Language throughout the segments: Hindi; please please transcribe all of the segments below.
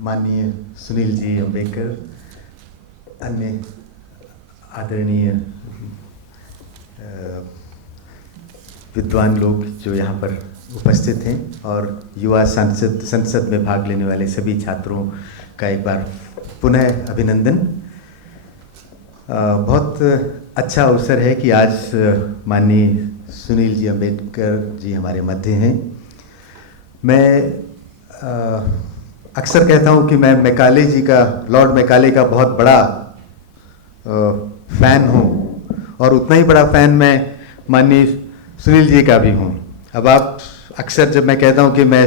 माननीय सुनील जी अम्बेडकर, अन्य आदरणीय विद्वान लोग जो यहाँ पर उपस्थित हैं और युवा संसद में भाग लेने वाले सभी छात्रों का एक बार पुनः अभिनंदन। बहुत अच्छा अवसर है कि आज माननीय सुनील जी अम्बेडकर जी हमारे मध्य हैं। मैं अक्सर कहता हूँ कि मैं मैकाले जी का, लॉर्ड मैकाले का बहुत बड़ा फ़ैन हूँ और उतना ही बड़ा फ़ैन मैं माननीय सुनील जी का भी हूँ। अब आप अक्सर जब मैं कहता हूँ कि मैं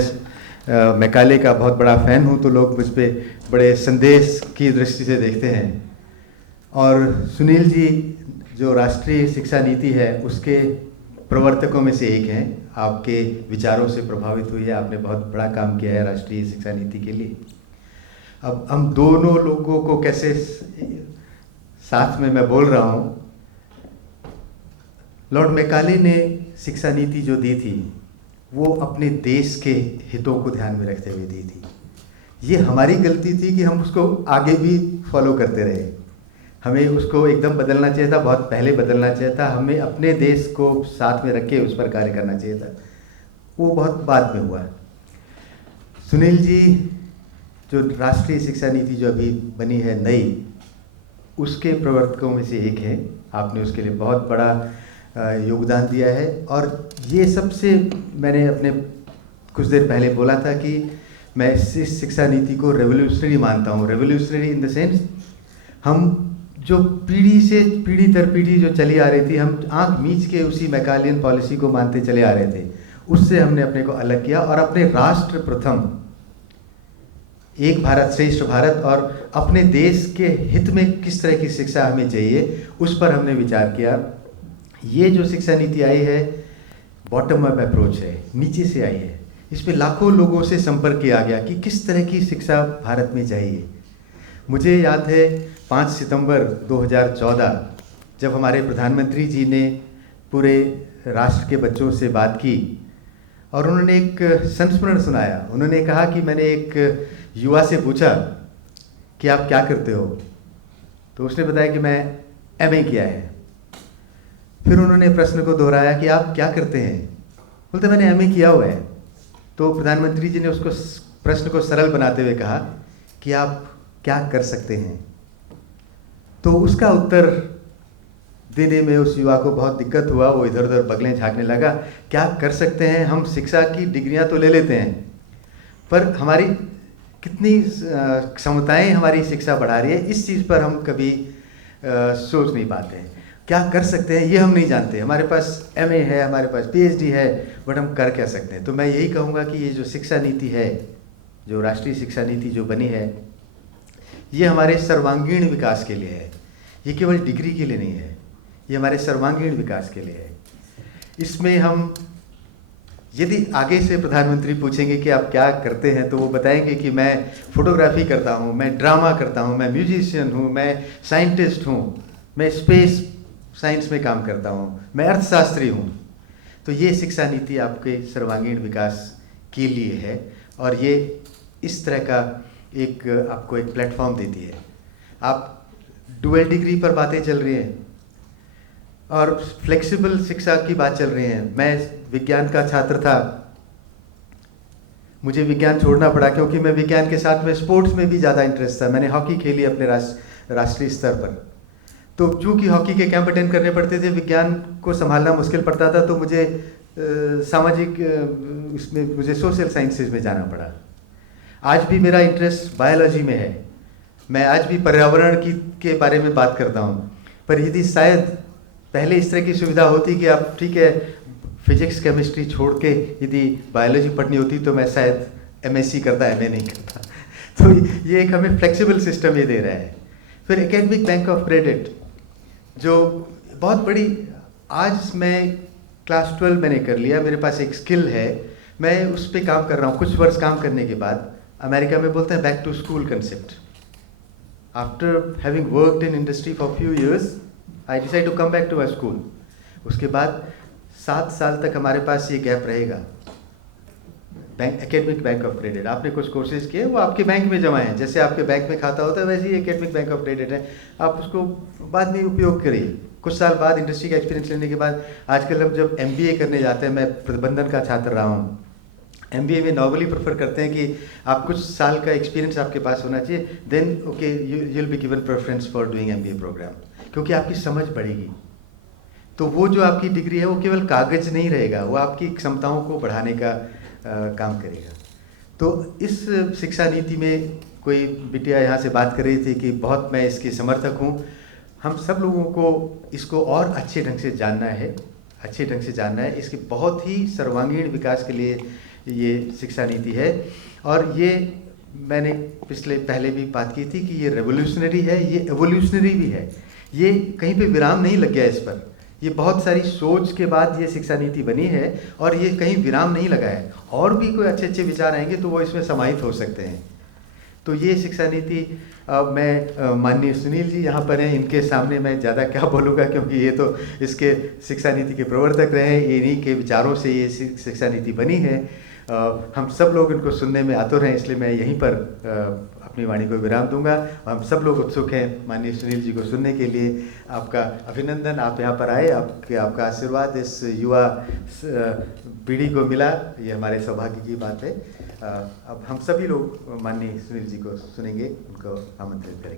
मैकाले का बहुत बड़ा फ़ैन हूँ तो लोग मुझ पर बड़े संदेश की दृष्टि से देखते हैं। और सुनील जी जो राष्ट्रीय शिक्षा नीति है उसके प्रवर्तकों में से एक हैं। आपके विचारों से प्रभावित हुई है, आपने बहुत बड़ा काम किया है राष्ट्रीय शिक्षा नीति के लिए। अब हम दोनों लोगों को कैसे साथ में मैं बोल रहा हूँ, लॉर्ड मैकाले ने शिक्षा नीति जो दी थी वो अपने देश के हितों को ध्यान में रखते हुए दी थी। ये हमारी गलती थी कि हम उसको आगे भी फॉलो करते रहे। हमें उसको एकदम बदलना चाहिए था, बहुत पहले बदलना चाहिए था। हमें अपने देश को साथ में रख के उस पर कार्य करना चाहिए था, वो बहुत बाद में हुआ। सुनील जी जो राष्ट्रीय शिक्षा नीति जो अभी बनी है नई, उसके प्रवर्तकों में से एक है। आपने उसके लिए बहुत बड़ा योगदान दिया है। और ये सबसे मैंने अपने कुछ देर पहले बोला था कि मैं इस शिक्षा नीति को रेवोल्यूशनरी मानता हूँ। रेवोल्यूशनरी इन द सेंस, हम जो पीढ़ी से पीढ़ी दर पीढ़ी जो चली आ रही थी, हम आंख मींच के उसी मैकालियन पॉलिसी को मानते चले आ रहे थे, उससे हमने अपने को अलग किया और अपने राष्ट्र प्रथम, एक भारत श्रेष्ठ भारत और अपने देश के हित में किस तरह की शिक्षा हमें चाहिए उस पर हमने विचार किया। ये जो शिक्षा नीति आई है बॉटम अप अप्रोच है, नीचे से आई है। इसमें लाखों लोगों से संपर्क किया गया कि किस तरह की शिक्षा भारत में चाहिए। मुझे याद है 5 सितंबर 2014 जब हमारे प्रधानमंत्री जी ने पूरे राष्ट्र के बच्चों से बात की और उन्होंने एक संस्मरण सुनाया। उन्होंने कहा कि मैंने एक युवा से पूछा कि आप क्या करते हो, तो उसने बताया कि मैं एमए किया है। फिर उन्होंने प्रश्न को दोहराया कि आप क्या करते हैं, बोलते मैंने एमए किया हुआ है। तो प्रधानमंत्री जी ने उसको प्रश्न को सरल बनाते हुए कहा कि आप क्या कर सकते हैं। तो उसका उत्तर देने में उस युवा को बहुत दिक्कत हुआ। वो इधर उधर बगलें झाँकने लगा। क्या कर सकते हैं, हम शिक्षा की डिग्रियां तो ले लेते हैं पर हमारी कितनी क्षमताएं हमारी शिक्षा बढ़ा रही है, इस चीज़ पर हम कभी सोच नहीं पाते हैं। क्या कर सकते हैं ये हम नहीं जानते। हमारे पास एमए है, हमारे पास पीएचडी है, बट हम कर क्या सकते हैं। तो मैं यही कहूँगा कि ये जो शिक्षा नीति है, जो राष्ट्रीय शिक्षा नीति जो बनी है, ये हमारे सर्वांगीण विकास के लिए है। ये केवल डिग्री के लिए नहीं है, ये हमारे सर्वांगीण विकास के लिए है। इसमें हम यदि आगे से प्रधानमंत्री पूछेंगे कि आप क्या करते हैं तो वो बताएंगे कि मैं फोटोग्राफी करता हूँ, मैं ड्रामा करता हूँ, मैं म्यूजिशियन हूँ, मैं साइंटिस्ट हूँ, मैं स्पेस साइंस में काम करता हूँ, मैं अर्थशास्त्री हूँ। तो ये शिक्षा नीति आपके सर्वांगीण विकास के लिए है और ये इस तरह का एक आपको एक प्लेटफॉर्म देती है। आप डुअल डिग्री पर बातें चल रही हैं और फ्लेक्सिबल शिक्षा की बात चल रही है। मैं विज्ञान का छात्र था, मुझे विज्ञान छोड़ना पड़ा क्योंकि मैं विज्ञान के साथ में स्पोर्ट्स में भी ज़्यादा इंटरेस्ट था। मैंने हॉकी खेली अपने राष्ट्रीय स्तर पर। तो चूँकि हॉकी के कैंप अटेंड करने पड़ते थे, विज्ञान को संभालना मुश्किल पड़ता था, तो मुझे सामाजिक इसमें मुझे सोशल साइंसेज में जाना पड़ा। आज भी मेरा इंटरेस्ट बायोलॉजी में है। मैं आज भी पर्यावरण के बारे में बात करता हूँ। पर यदि शायद पहले इस तरह की सुविधा होती कि आप ठीक है फिजिक्स केमिस्ट्री छोड़ के यदि बायोलॉजी पढ़नी होती तो मैं शायद एमएससी करता, एमए नहीं करता। तो ये एक हमें फ्लेक्सिबल सिस्टम ये दे रहा है। फिर एकेडमिक बैंक ऑफ क्रेडिट जो बहुत बड़ी, आज मैं क्लास 12 मैंने कर लिया, मेरे पास एक स्किल है, मैं उस पर काम कर रहा हूँ। कुछ वर्ष काम करने के बाद अमेरिका में बोलते हैं back to school concept. After having worked in industry for few years I decide to come back to my school. उसके बाद 7 साल तक हमारे पास ये गैप रहेगा। Bank, academic bank of credit, आपने कुछ कोर्सेज किए, वो आपके बैंक में जमा है। जैसे आपके बैंक में खाता होता है वैसे ही एकेडमिक बैंक ऑफ क्रेडिट है, आप उसको बाद में उपयोग करिए। कुछ साल बाद इंडस्ट्री का एक्सपीरियंस लेने के बाद, आजकल हम जब MBA करने जाते हैं, मैं प्रबंधन का छात्र रहा हूँ, MBA में नॉर्मली प्रेफर करते हैं कि आप कुछ साल का एक्सपीरियंस आपके पास होना चाहिए, then okay you will be given preference for doing MBA programme, क्योंकि आपकी समझ बढ़ेगी। तो वो जो आपकी डिग्री है वो केवल कागज नहीं रहेगा, वो आपकी क्षमताओं को बढ़ाने का काम करेगा। तो इस शिक्षा नीति में कोई बिटिया यहाँ से बात कर रही थी कि बहुत मैं इसकी समर्थक हूँ। हम सब लोगों को इसको और अच्छे ढंग से जानना है, अच्छे ढंग से जानना है। इसके बहुत ही सर्वांगीण विकास के लिए ये शिक्षा नीति है। और ये मैंने पहले भी बात की थी कि ये रेवोल्यूशनरी है, ये एवोल्यूशनरी भी है। ये कहीं पे विराम नहीं लग गया इस पर, ये बहुत सारी सोच के बाद ये शिक्षा नीति बनी है और ये कहीं विराम नहीं लगा है। और भी कोई अच्छे अच्छे विचार आएंगे तो वो इसमें समाहित हो सकते हैं। तो ये शिक्षा नीति मैं माननीय सुनील जी यहाँ पर हैं, इनके सामने मैं ज़्यादा क्या बोलूँगा, क्योंकि ये तो इसके शिक्षा नीति के प्रवर्तक रहे हैं, इन्हीं के विचारों से ये शिक्षा नीति बनी है। हम सब लोग इनको सुनने में आतुर हैं, इसलिए मैं यहीं पर अपनी वाणी को विराम दूंगा। हम सब लोग उत्सुक हैं माननीय सुनील जी को सुनने के लिए। आपका अभिनंदन, आप यहाँ पर आए, आपका आशीर्वाद इस युवा पीढ़ी को मिला, ये हमारे सौभाग्य की बात है। अब हम सभी लोग माननीय सुनील जी को सुनेंगे, उनको आमंत्रित करेंगे।